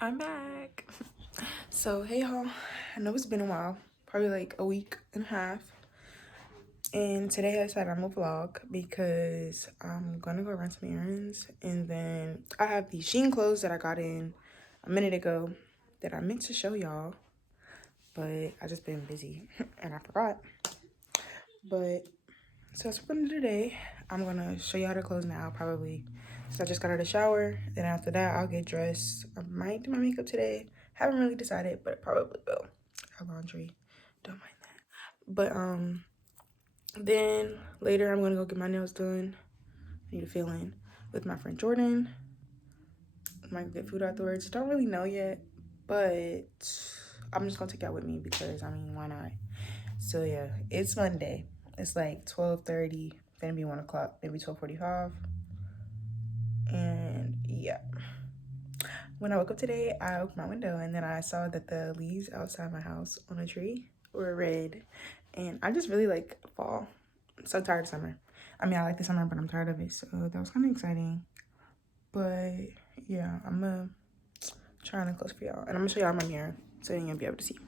I'm back. So, hey y'all. I know it's been a while, probably like a week and a half. And today I decided I'm gonna vlog because I'm gonna go run some errands. And then I have these Shein clothes that I got in a minute ago that I meant to show y'all, but I just been busy and I forgot. But so that's what we're gonna do today. I'm gonna show you how to clothes now, probably. So I just got out of the shower. Then after that, I'll get dressed. I might do my makeup today. Haven't really decided, but probably will. Our laundry, don't mind that. But then later I'm gonna go get my nails done. I need to fill in with my friend Jordan. Might get food afterwards. Don't really know yet, but I'm just gonna take that with me because I mean, why not? So yeah, it's Monday. It's like 12:30. Gonna be 1 o'clock, maybe 12:45. And yeah, when I woke up today, I opened my window and then I saw that the leaves outside my house on a tree were red. And I just really like fall. I'm so tired of summer. I mean, I like the summer, but I'm tired of it. So that was kind of exciting. But yeah, I'm gonna try on it close for y'all. And I'm gonna show y'all my mirror so you're gonna be able to see.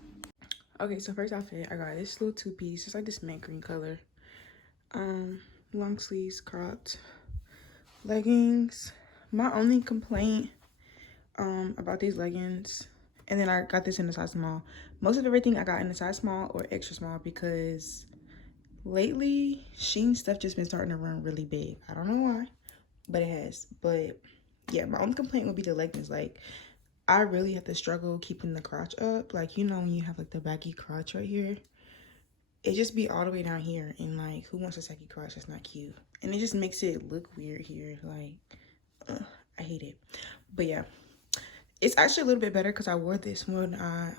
Okay, so first outfit, I got this little two-piece. It's like this mint green color. Long sleeves, cropped leggings. My only complaint about these leggings, and then I got this in the size small. Most of everything I got in the size small or extra small because lately Shein stuff just been starting to run really big. I don't know why, but it has. But yeah, my only complaint would be the leggings. Like, I really have to struggle keeping the crotch up. Like, you know, when you have like the baggy crotch right here, it just be all the way down here, and like, who wants a saggy crotch? That's not cute, and it just makes it look weird here. Like, I hate it. But yeah, it's actually a little bit better because I wore this when I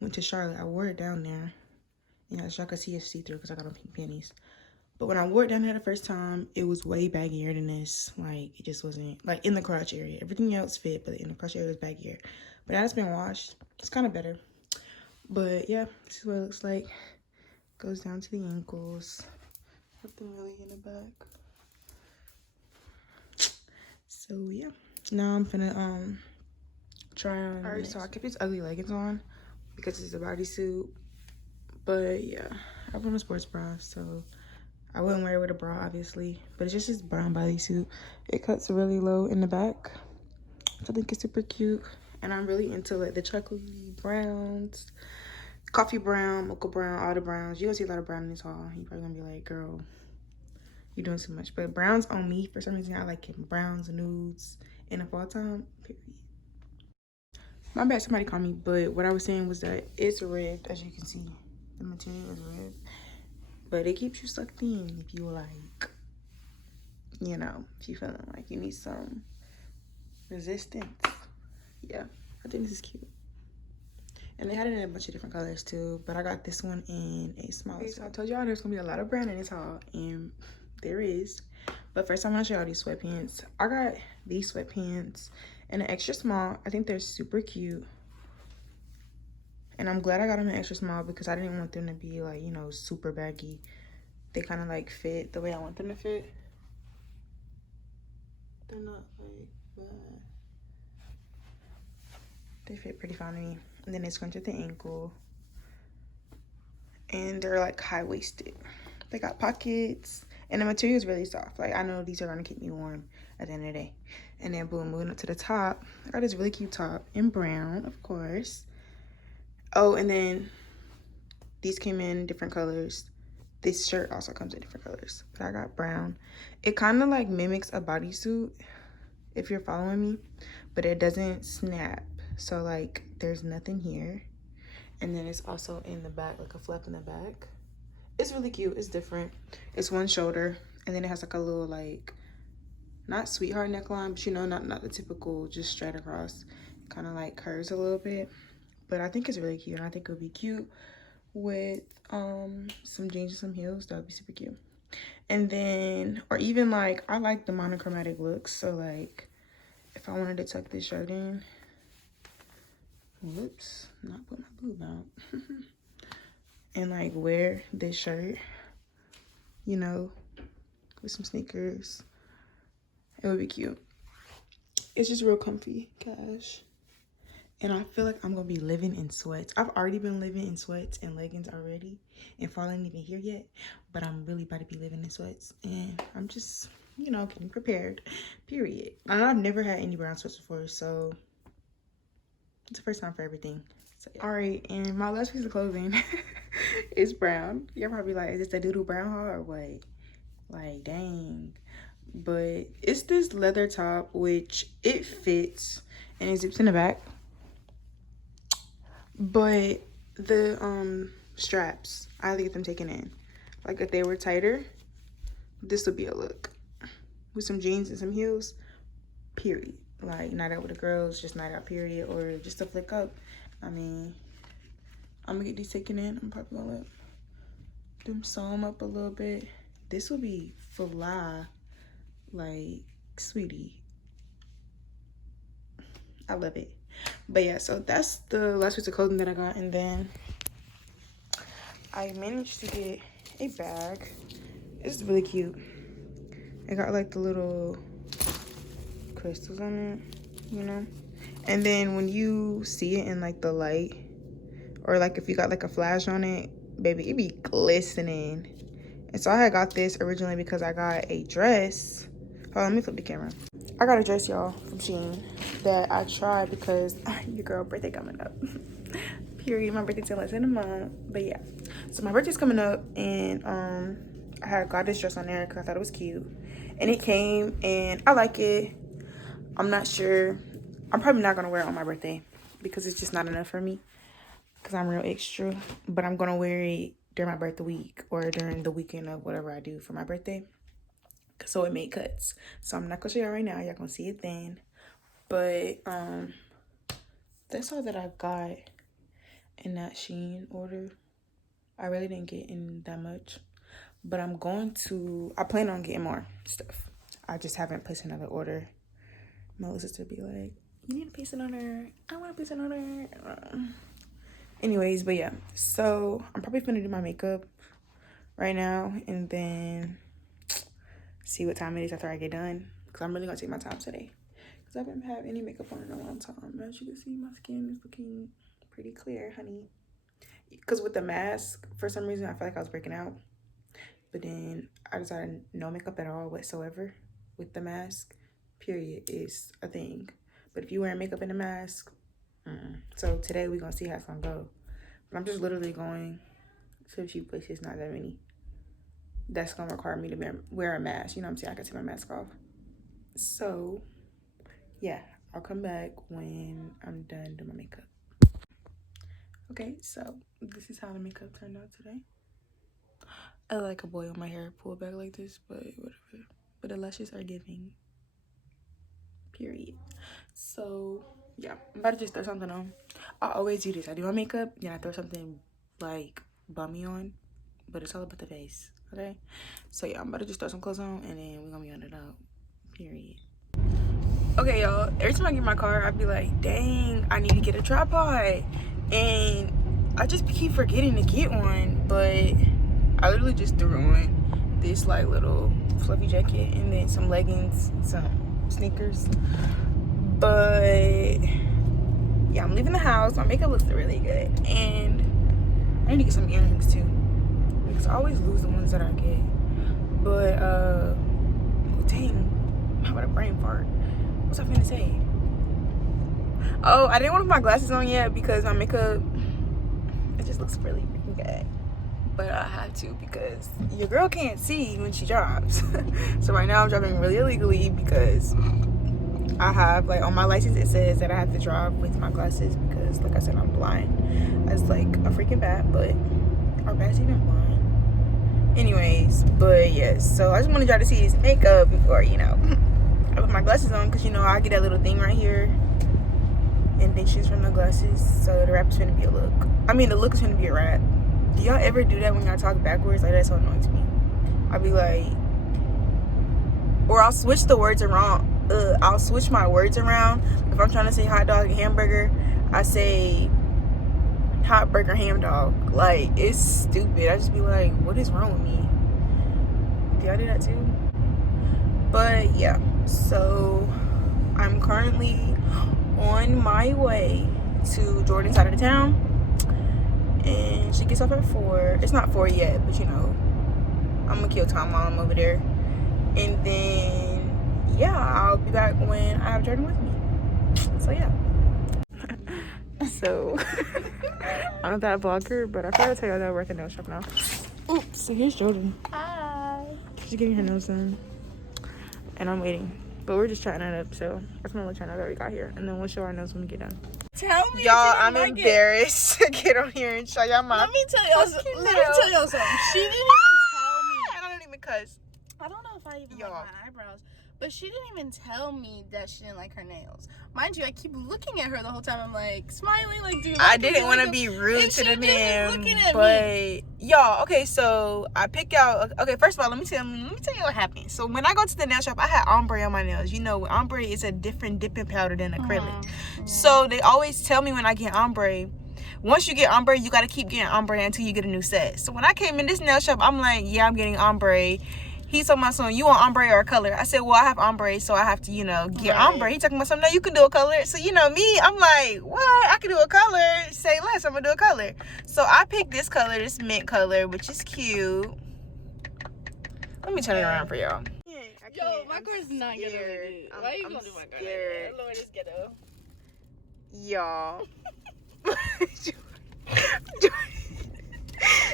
went to Charlotte. I wore it down there. Yeah, as y'all can see, it's see-through because I got on pink panties. But when I wore it down there the first time, it was way baggier than this. Like, it just wasn't, like, in the crotch area. Everything else fit, but in the crotch area was baggier. But now it's been washed. It's kind of better. But yeah, this is what it looks like. Goes down to the ankles. Nothing really in the back. So yeah. Now I'm gonna try on. Alright, so I kept these ugly leggings on because it's a bodysuit. But yeah, I have on a sports bra, so I wouldn't wear it with a bra, obviously. But it's just this brown bodysuit. It cuts really low in the back. So I think it's super cute. And I'm really into like the chocolatey browns, coffee brown, mocha brown, all the browns. You're gonna see a lot of brown in this haul. You're probably gonna be like, girl, you're doing too much. But browns on me, for some reason, I like it. Browns, nudes in the fall time, period. My bad, somebody called me. But what I was saying was that it's ribbed, as you can see. The material is ribbed. But it keeps you sucked in if you like, you know, if you feeling like you need some resistance. Yeah, I think this is cute. And they had it in a bunch of different colors too, but I got this one in a small. Okay, so I told y'all there's gonna be a lot of brand in this haul, and there is. But first I'm gonna show y'all these sweatpants. I got these sweatpants in an extra small. I think they're super cute. And I'm glad I got them in extra small because I didn't want them to be like, you know, super baggy. They kind of like fit the way I want them to fit. They're not like that. They fit pretty fine to me. And then they scrunch at the ankle. And they're like high-waisted. They got pockets. And the material is really soft. Like, I know these are gonna keep me warm at the end of the day. And then boom, moving up to the top. I got this really cute top in brown, of course. Oh, and then these came in different colors. This shirt also comes in different colors, but I got brown. It kind of like mimics a bodysuit, if you're following me, but it doesn't snap. So like there's nothing here. And then it's also in the back, like a flap in the back. It's really cute, it's different. It's one shoulder, and then it has like a little like, not sweetheart neckline, but you know, not the typical just straight across. Kind of like curves a little bit. But I think it's really cute, and I think it would be cute with some jeans and some heels. That would be super cute. And then, or even like, I like the monochromatic looks, so like if I wanted to tuck this shirt in, whoops, not put my boob out, and like wear this shirt, you know, with some sneakers, it would be cute. It's just real comfy, cash. And I feel like I'm gonna be living in sweats. I've already been living in sweats and leggings already, and fall ain't even here yet, but I'm really about to be living in sweats, and I'm just, you know, getting prepared, period. And I've never had any brown sweats before, so it's the first time for everything. So, yeah. All right, and my last piece of clothing is brown. You're probably like, is this the doodle brown haul or what? Like, dang. But it's this leather top, which it fits and it zips in the back. But the straps, I had to get them taken in. Like, if they were tighter, this would be a look. With some jeans and some heels, period. Like, night out with the girls, just night out, period. Or just a flick up. I mean, I'm gonna get these taken in. I'm probably gonna let them sew them up a little bit. This would be fly. Like, sweetie. I love it. But yeah, so that's the last piece of clothing that I got. And then I managed to get a bag. It's really cute. It got like the little crystals on it, you know? And then when you see it in like the light, or like if you got like a flash on it, baby, it be glistening. And so I had got this originally because I got a dress. Hold on, let me flip the camera. I got a dress, y'all, from Shein that I tried because your girl birthday coming up. Period. My birthday's in less than a month. But yeah, so my birthday's coming up, and I had got this dress on there because I thought it was cute, and it came, and I like it. I'm not sure. I'm probably not gonna wear it on my birthday because it's just not enough for me because I'm real extra. But I'm gonna wear it during my birthday week or during the weekend of whatever I do for my birthday. So it made cuts. So I'm not gonna show y'all right now. Y'all gonna see it then. But that's all that I got in that Shein order. I really didn't get in that much, but I plan on getting more stuff. I just haven't placed another order. My little sister be like, you need to place an order. I want to place an order. Anyways, but yeah, so I'm probably gonna do my makeup right now and then see what time it is after I get done, because I'm really gonna take my time today because I haven't had any makeup on in a long time. As you can see, my skin is looking pretty clear, honey. Because with the mask, for some reason, I felt like I was breaking out. But then I decided no makeup at all whatsoever with the mask. Period is a thing. But if you wear makeup in a mask, so today we're going to see how it's going to go. But I'm just literally going to a few places, not that many. That's going to require me to wear a mask. You know what I'm saying? I can take my mask off. So, yeah. I'll come back when I'm done doing my makeup. Okay, so this is how the makeup turned out today. I look like a boy with my hair pulled back like this, but whatever. But the lashes are giving. Period. So, yeah. I'm about to just throw something on. I always do this. I do my makeup, then I throw something, like, bummy on. But it's all about the face, okay? So, yeah, I'm about to just throw some clothes on, and then we're gonna be on it out. Period. Okay, y'all. Every time I get in my car, I be like, dang, I need to get a tripod. And I just keep forgetting to get one, but I literally just threw on this like little fluffy jacket and then some leggings, some sneakers. But yeah, I'm leaving the house. My makeup looks really good, and I need to get some earrings too because I always lose the ones that I get. But dang, how about a brain fart? What's I finna say? Oh, I didn't want to put my glasses on yet because my makeup, it just looks really freaking good. But I have to because your girl can't see when she drives. So right now I'm driving really illegally because I have, like, on my license it says that I have to drive with my glasses because, like I said, I'm blind. That's like a freaking bat, but are bats even blind? Anyways, but yes, so I just wanted y'all to see this makeup before, you know, I put my glasses on because, you know, I get that little thing right here. And then choose from the glasses, so the wrap is gonna be a look. I mean, the look is gonna be a wrap. Do y'all ever do that when y'all talk backwards? Like, that's so annoying to me. I'll be like, or I'll switch the words around. I'll switch my words around. If I'm trying to say hot dog and hamburger, I say hot burger ham dog. Like, it's stupid. I just be like, what is wrong with me? Do y'all do that too? But yeah, so I'm currently on my way to Jordan's side of the town, and she gets off at 4. It's not 4 yet, but you know, I'm gonna kill time while I'm over there. And then yeah, I'll be back when I have Jordan with me. So yeah. So I'm not that vlogger, but I forgot to tell y'all that I work at the nail shop now. Oops. So here's Jordan. Hi. She's getting her nails done, and I'm waiting. But we're just chatting it up, so that's gonna look that we got here, and then we'll show our nails when we get done. Tell me, y'all, I'm embarrassed to get on here and show y'all my. Let me tell y'all something. She didn't even tell me. I don't even cuss. I don't know if I even like my eyebrows, but she didn't even tell me that she didn't like her nails. Mind you, I keep looking at her the whole time. I'm like smiling, like, dude. I didn't want to be rude to the man, but y'all, okay. So I pick out. Okay, first of all, let me tell you what happened. So when I go to the nail shop, I had ombre on my nails. You know, ombre is a different dipping powder than acrylic. So they always tell me when I get ombre, once you get ombre, you got to keep getting ombre until you get a new set. So when I came in this nail shop, I'm like, yeah, I'm getting ombre. He told my son, you want ombre or a color? I said, well, I have ombre, so I have to, you know, get ombre. He talking about something, no, you can do a color. So, you know, me, I'm like, what? I can do a color. Say less, I'm going to do a color. So I picked this color, this mint color, which is cute. Let me turn it around for y'all. Yo, my girl's not gonna do it. Why are you gonna do my girl? Lord, it's ghetto. Y'all.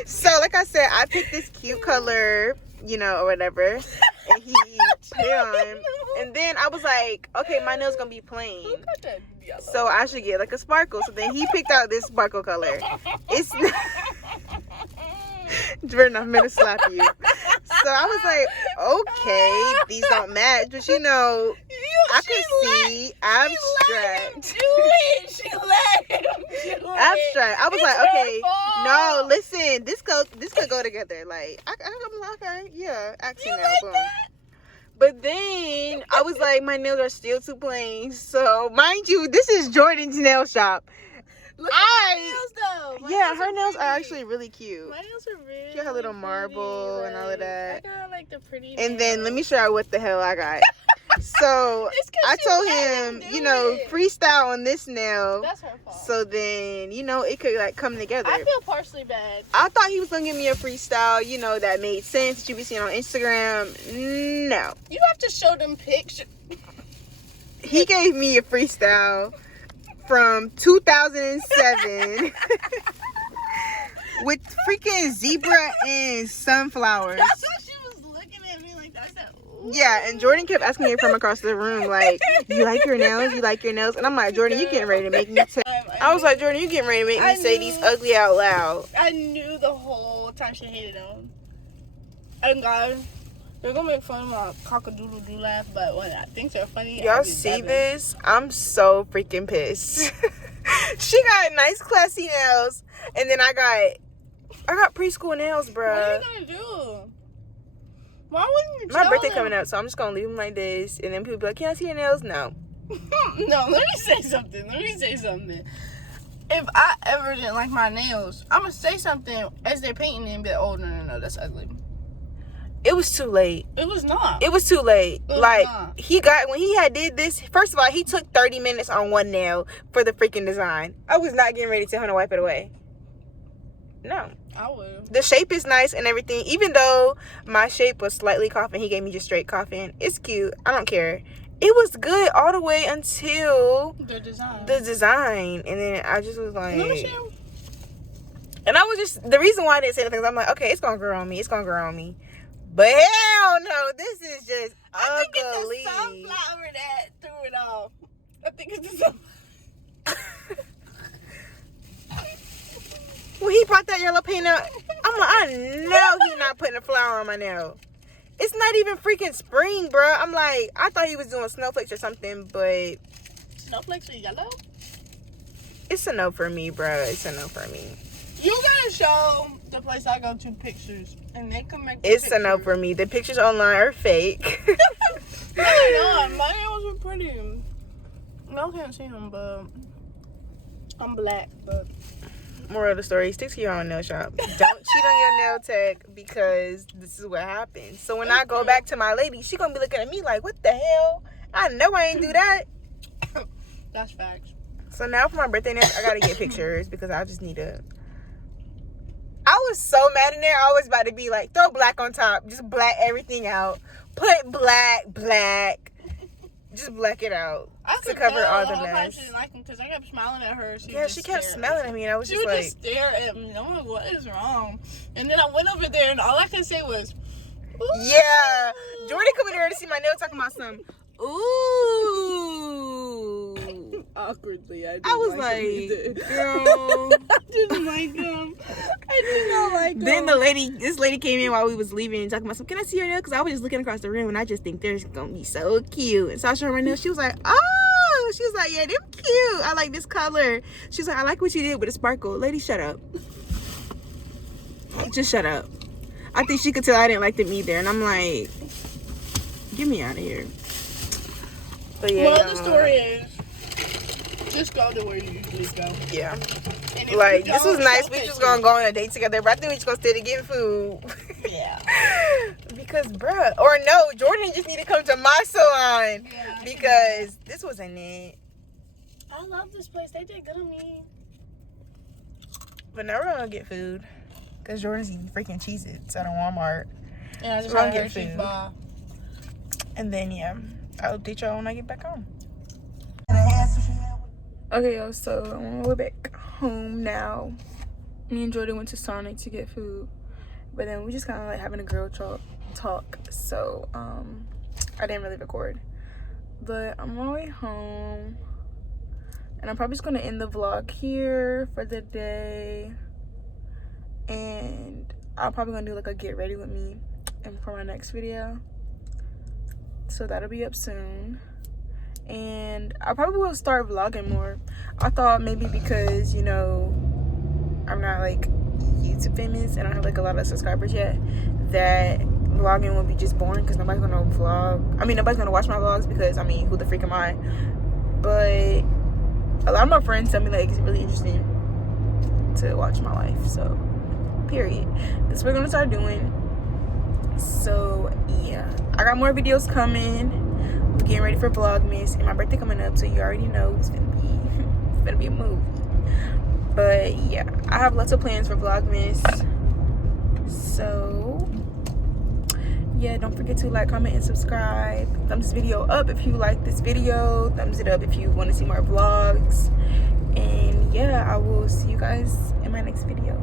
So, like I said, I picked this cute color, you know, or whatever, and he put it on, and then I was like, okay, my nail's gonna be plain, so I should get like a sparkle. So then he picked out this sparkle color. It's Jordan, I'm gonna slap you. So I was like, okay, these don't match, but you know, I could see abstract. She let him do abstract. I was like, okay, no, listen, this could go together. Like, I'm like, okay, yeah, accent now, boom. But then I was like, my nails are still too plain. So mind you, this is Jordan's nail shop. Look at my nails though. Yeah, her nails are actually really cute. My nails are really She got her little marble and all of that. I got like the pretty and then let me show you what the hell I got. So I told him, you know, freestyle on this nail. That's her fault. So then, you know, it could like come together. I feel partially bad. I thought he was gonna give me a freestyle, you know, that made sense that you be seeing on Instagram. No. You have to show them pictures. He gave me a freestyle from 2007 with freaking zebra and sunflowers. That's why she was looking at me like that. I said, ooh. Yeah, and Jordan kept asking me from across the room, like, you like your nails? You like your nails? And I'm like, Jordan, you getting ready to make me I was like, Jordan, you getting ready to make me say these ugly out loud. I knew the whole time she hated them. And guys, they're gonna make fun of my cock-a-doodle-doo laugh, but when I think they're funny, y'all see this? I'm so freaking pissed. She got nice classy nails, and then I got preschool nails, bro. What are you gonna do? Why wouldn't you? My birthday coming up, so I'm just gonna leave them like this, and then people be like, "Can I see your nails?" No. No, let me say something. If I ever didn't like my nails, I'm gonna say something as they're painting and be like, "Oh no, that's ugly." It was too late. It was not. It was too late. Like, not. when he had did this, first of all, he took 30 minutes on one nail for the freaking design. I was not getting ready to tell him to wipe it away. No. I would. The shape is nice and everything. Even though my shape was slightly coughing, he gave me just straight coughing. It's cute. I don't care. It was good all the way until the design. And then I just was like... And I was just... The reason why I didn't say anything is I'm like, okay, it's going to grow on me. But hell no, this is just ugly. I think it's the sunflower that threw it off. I think it's the sunflower. When he brought that yellow paint out, I'm like, I know he's not putting a flower on my nail. It's not even freaking spring, bro. I'm like, I thought he was doing snowflakes or something, but... Snowflakes are yellow? It's a no for me, bro. It's a no for me. You gotta show the place I go to pictures, and they can make It's a no for me. The pictures online are fake. No, they're not. My nails are pretty. No, can't see them, but I'm black, but... Moral of the story, stick to your own nail shop. Don't cheat on your nail tech, because this is what happens. So when I go back to my lady, she gonna be looking at me like, what the hell? I know I ain't do that. That's facts. So now for my birthday next, I gotta get pictures because I just need to. I was so mad in there. I was about to be like, throw black on top, just black everything out. Put black, just black it out to cover all the mess. She didn't like him because I kept smiling at her. She kept smelling at me, and I was just like, she would just stare at me. I'm like, what is wrong? And then I went over there, and all I could say was, ooh. Yeah. Jordan coming here to see my nail, talking about some. Ooh. Awkwardly, I was like, girl. I didn't like him. I did not like him. Then this lady came in while we was leaving and talking about some, can I see your nail? Because I was just looking across the room and I just think they're going to be so cute. And so I showed her my nail. She was like, oh. She was like, yeah, they're cute. I like this color. She was like, I like what you did with the sparkle. Lady, shut up. Just shut up. I think she could tell I didn't like them either. And I'm like, get me out of here. But yeah. Well, the story is, just go to where you usually go. Yeah. Like, this was nice. We just gonna go on a date together, but I think we just gonna stay to get food. Yeah. Because, bruh, or no, Jordan just need to come to my salon. Yeah, because this wasn't it. I love this place. They did good on me. But now we're gonna get food. Because Jordan's eating freaking Cheez-Its at a Walmart. And I just We're want gonna to get food. bar. And then, yeah, I'll update y'all when I get back home. Okay, y'all, so we're back home now. Me and Jordan went to Sonic to get food. But then we just kind of like having a girl talk. So, I didn't really record. But I'm on my way home. And I'm probably just going to end the vlog here for the day. And I'm probably going to do like a get ready with me and for my next video. So that'll be up soon. And I probably will start vlogging more. I thought maybe because, you know, I'm not like YouTube famous and I don't have like a lot of subscribers yet, that vlogging will be just boring because nobody's gonna vlog. I mean, nobody's gonna watch my vlogs because, I mean, who the freak am I? But a lot of my friends tell me like it's really interesting to watch my life. So, period. That's what we're gonna start doing. So yeah, I got more videos coming. We're getting ready for Vlogmas and my birthday coming up, so you already know it's gonna be a movie. But yeah, I have lots of plans for Vlogmas. So yeah, don't forget to like, comment, and subscribe. Thumbs this video up if you like this video. Thumbs it up if you want to see more vlogs. And yeah, I will see you guys in my next video.